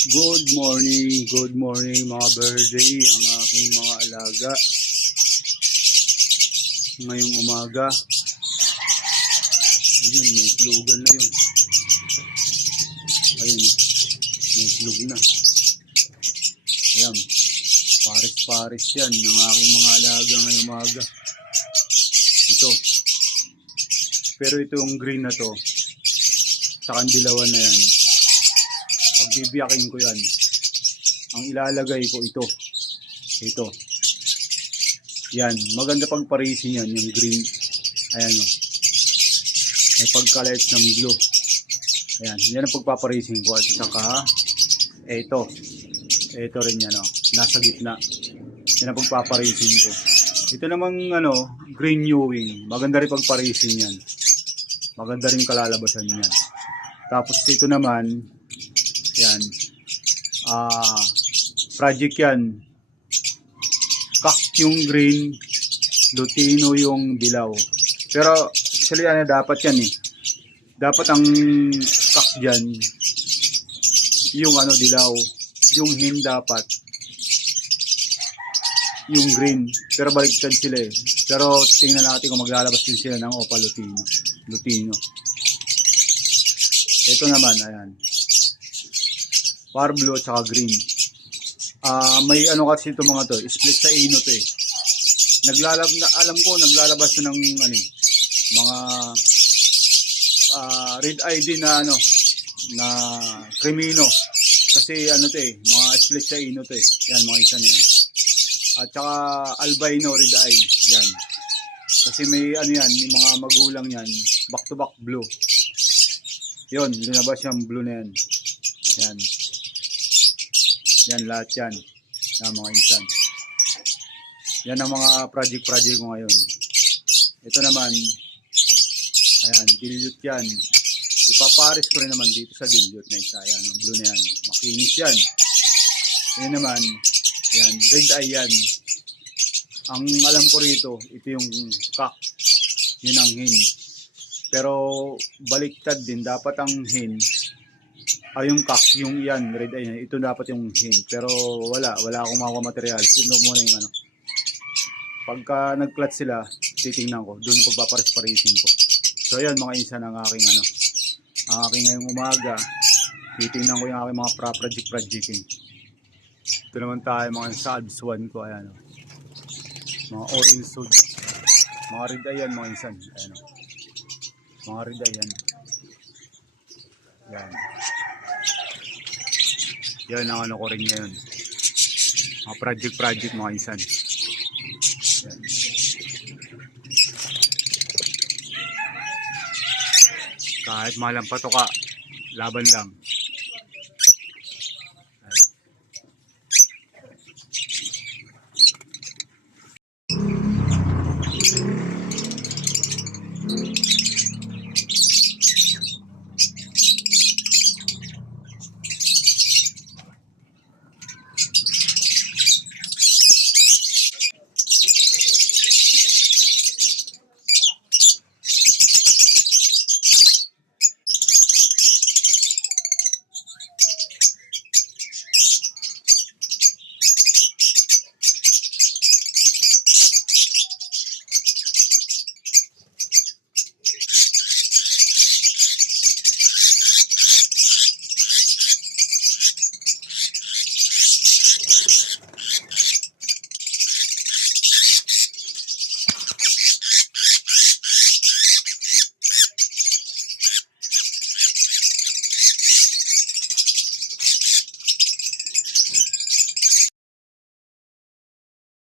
Good morning mga birthday, ang aking mga alaga. Ngayong umaga, ayun, may itlogan na yun. Ayun, may itlog na. Ayan, pares-pares yan ng aking mga alaga ngayong umaga. Ito. Pero itong green na to, sa kandilawan na yan, pag bibiyakin ko yan, ang ilalagay ko ito. Yan, maganda pang parisin yan, yung green. Ayan o. May pagka-light ng blue. Ayan, yan ang pagpaparisin ko. At saka, ito rin yan o. Nasa gitna. Yan ang pagpaparisin ko. Ito namang green new wing. Maganda rin pagparisin yan. Maganda rin kalalabasan yan. Tapos ito naman, yan. Project yan. Kak yung green, lutino yung dilaw. Pero actually dapat yan eh. Dapat ang kak dyan, yung dilaw. Yung hen dapat, yung green. Pero baliktad sila eh. Pero tingnan natin kung maglalabas din sila ng opa lutino. Ito naman, ayan. Par blue at saka green. May kasi ito mga to, split sa ino to eh. Alam ko naglalabas na ng mga red eye din na na crimino. Kasi to eh, mga split sa ino to eh. Yan, mga isa na yan. At saka albino red eye, yan. Kasi may yan, may mga magulang yan, back to back blue. Yun, linabas yung blue na yan. Yan. Yan lahat yan. Yan mga insan. Yan ang mga project ko ngayon. Ito naman, ayan, dilute yan. Ipapares ko rin naman dito sa dilute na isa. Ayan, ang blue na yan. Makinis yan. Yan naman, yan, red eye yan. Ang alam ko rito, ito yung kak. Yun ang hen. Pero baliktad din. Dapat ang hen, yung kak, yung yan, red eye, ito dapat yung hen. Pero wala akong makuha material. Ito muna yung Pagka nag-clutch sila, titingnan ko. Doon pagpapares-parisin ko. So ayan mga insan ang aking ang aking ngayong umaga. Titingnan ko yung aking mga projecting. Ito naman tayo mga salves one ko. Ayan mga orange suit. Mga red eye yan mga insan. Ayan mga red eye yan. Yan. Yan ang ko rin ngayon. Mga project mga insan. Yan. Kahit malang patoka, laban lang.